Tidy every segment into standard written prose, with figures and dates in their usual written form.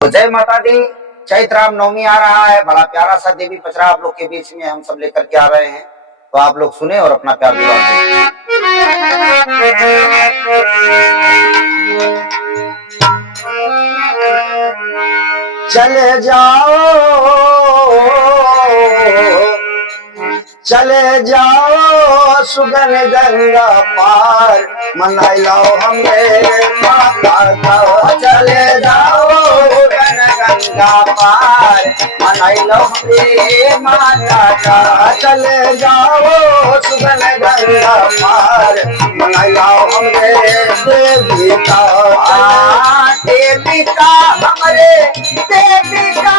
तो जय माता दी। चैत्र राम नवमी आ रहा है, बड़ा प्यारा सा देवी पचरा आप लोग के बीच में हम सब लेकर के आ रहे हैं, तो आप लोग सुने और अपना प्यार दुलार दें। चले जाओ चले जाओ सुगन गंगा पार, मनाई लाओ हमें माता का। चले जाओ सुगन गंगा पार, मनाई लो हमें माता का। चले जाओ सुगन गंगा पार, मनाई लाओ हमें देवी का। देवी का हमारे देवी का,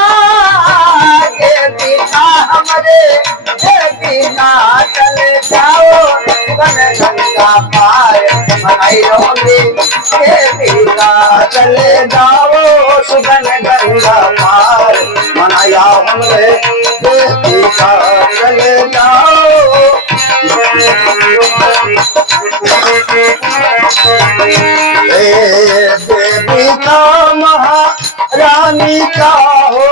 देवी का हमारे देवी का। चले जाओ सुगन गंगा पार, मनाई लो हमें देवी का। चले जाओ सुगन गंगा पार, मनाई लो हमें देवी का। चले जाओ देवी का महारानी का हो,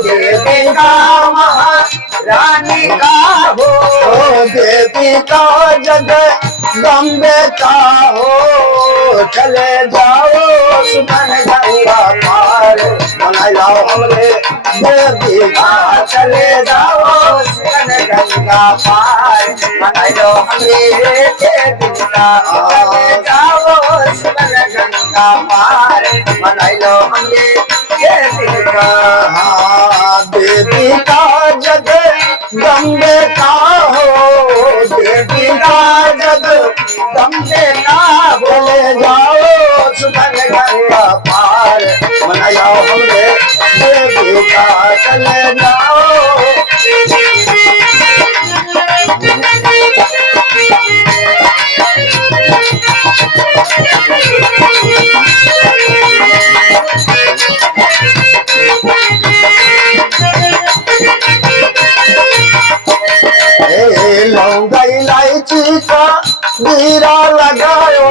देवी का महारानी का हो, देवी का जगदम्बे का हो। चले जाओ सुगन गंगा पार, मनाई लाओ हमरे देवी का। चले जाओ सुगन गंगा पार, मनाई लो हमरे देवी का। चले जाओ सुगन गंगा पार, मनाई लो हमरे देवी का। देवी का जगदम्बे का हो, देवी का जगदम्बे का हो। चले जाओ सुगन गंगा पार, मनाई लो हमरे देवी का। चले जाओ लौंगा इलायची का जीरा लगायो,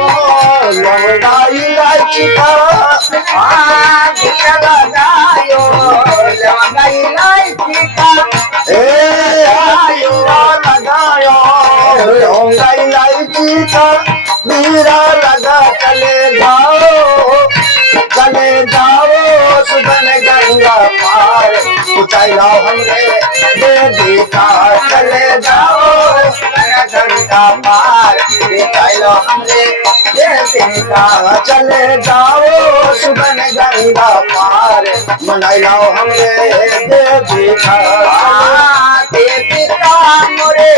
लौंगा इलायची का जीरा लगायो, लौंगा इलायची का जीरा लगायो, लौंगा इलायची का जीरा लगा। चले जाओ सुगन गंगा पार, ऊंचाई लाओ हमरे देवी का। चले जाओ सुगन गंगा पार, ऊंचाई लाओ हमरे देवी का। चले जाओ सुगन गंगा पार, मनाई लाओ हमरे देवी का। देवी का मोरे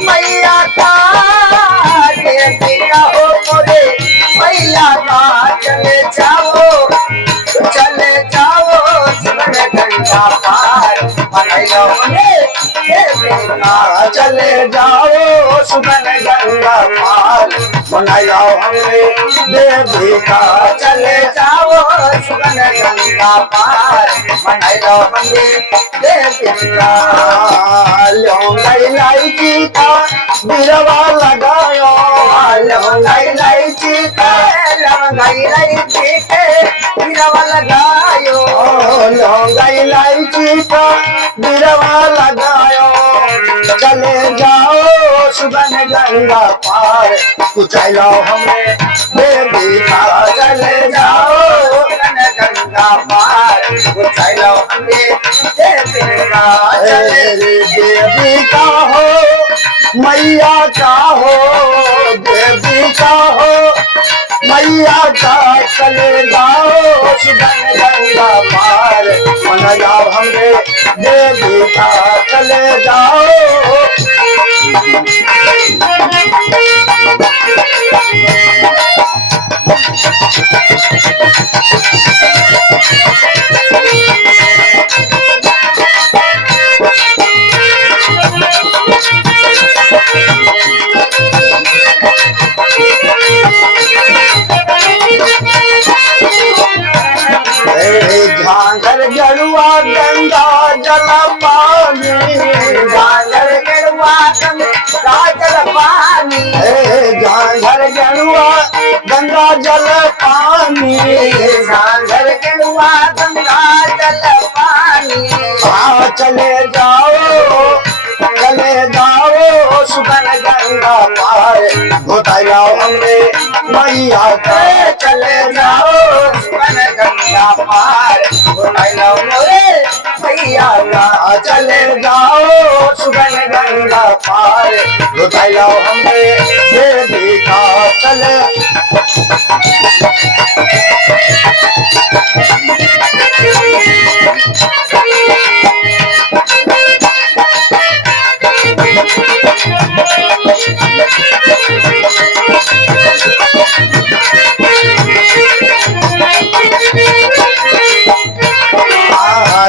मैया का, देवी का हो मोरे मैया का। चले जाओ सुगन गंगा पार, मनाई लो हमें देवी का। चले जाओ सुगन गंगा पार, मनाई लो हमें देवी का। चले जाओ सुगन गंगा पार, मनाई लो हमें देवी का। लौंगा इलायची का बिरवा लगायो, लौंगा इलायची का, लौंगा इलायची के बिरवा लगायो, लौंगा इलायची का बिरवा लगायो। चले जाओ सुगन गंगा पार, ऊंचाई लाओ हमें देवी का। चले जाओ सुगन गंगा पार, ऊंचाई लाओ हमें देवी का। देवी का हो मैया का हो, देवी का हो मैया का। चले जाओ सुगन गंगा पार, मनाई लाओ हमरे देवी का। चले जाओ झांझर जड़ुआ गंगा जल पानी, झांझर जड़ुआ गंगा जल पानी, झांझर जड़ुआ गंगा जल पानी, झांझर जड़ुआ गंगा चले जाओ सुगन गंगा पार घोटाओ हमरे मैया का। चले जाओ सुगन गंगा पार घोटाओ मोरे मैया का। चले जाओ सुगन गंगा पार घोटाओ हमरे देवी का। चले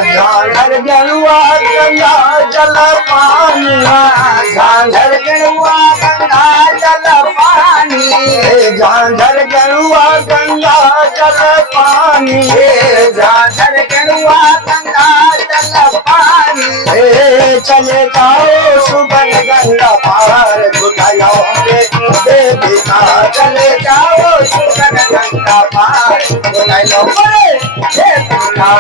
झांझर गरुआ गंगा जल पानी। झांझर गरुआ गंगा जल पानी। झांझर गरुआ गंगा जल पानी। झांझर गरुआ गंगा जल पानी। चले जाओ सुगन गंगा पार घुटाओ हमरे देवी का। चले जाओ सुगन गंगा पार घोटाओ मोरे देवी का।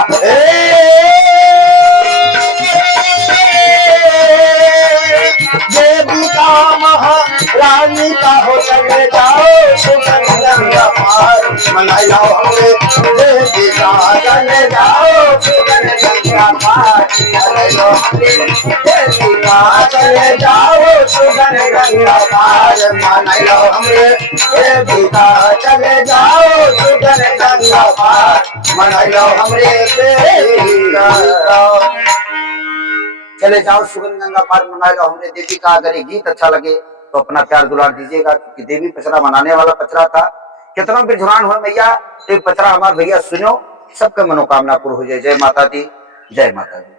देवी का महारानी का हो। चले जाओ सुगन गंगा पार मनाओ हमरे देवी का। चले जाओ सुगन गंगा पार घोटाओ हमरे देवी का। चले जाओ सुगन गंगा पार मनाओ हमरे देवी का। चले जाओ सुगन गंगा पार मनाओ हमरे देवी का। चले जाओ सुगन गंगा पार मना लो हमरे देवी का। अगर ये गीत अच्छा लगे तो अपना प्यार दुलार दीजिएगा, क्योंकि देवी पचरा मनाने वाला पचरा था। कितना बिरझुरान हो मैया, तो पचरा हमारे भैया सुनो, सबके मनोकामना पूर्ण हो जाए। जय माता दी, जय माता दी।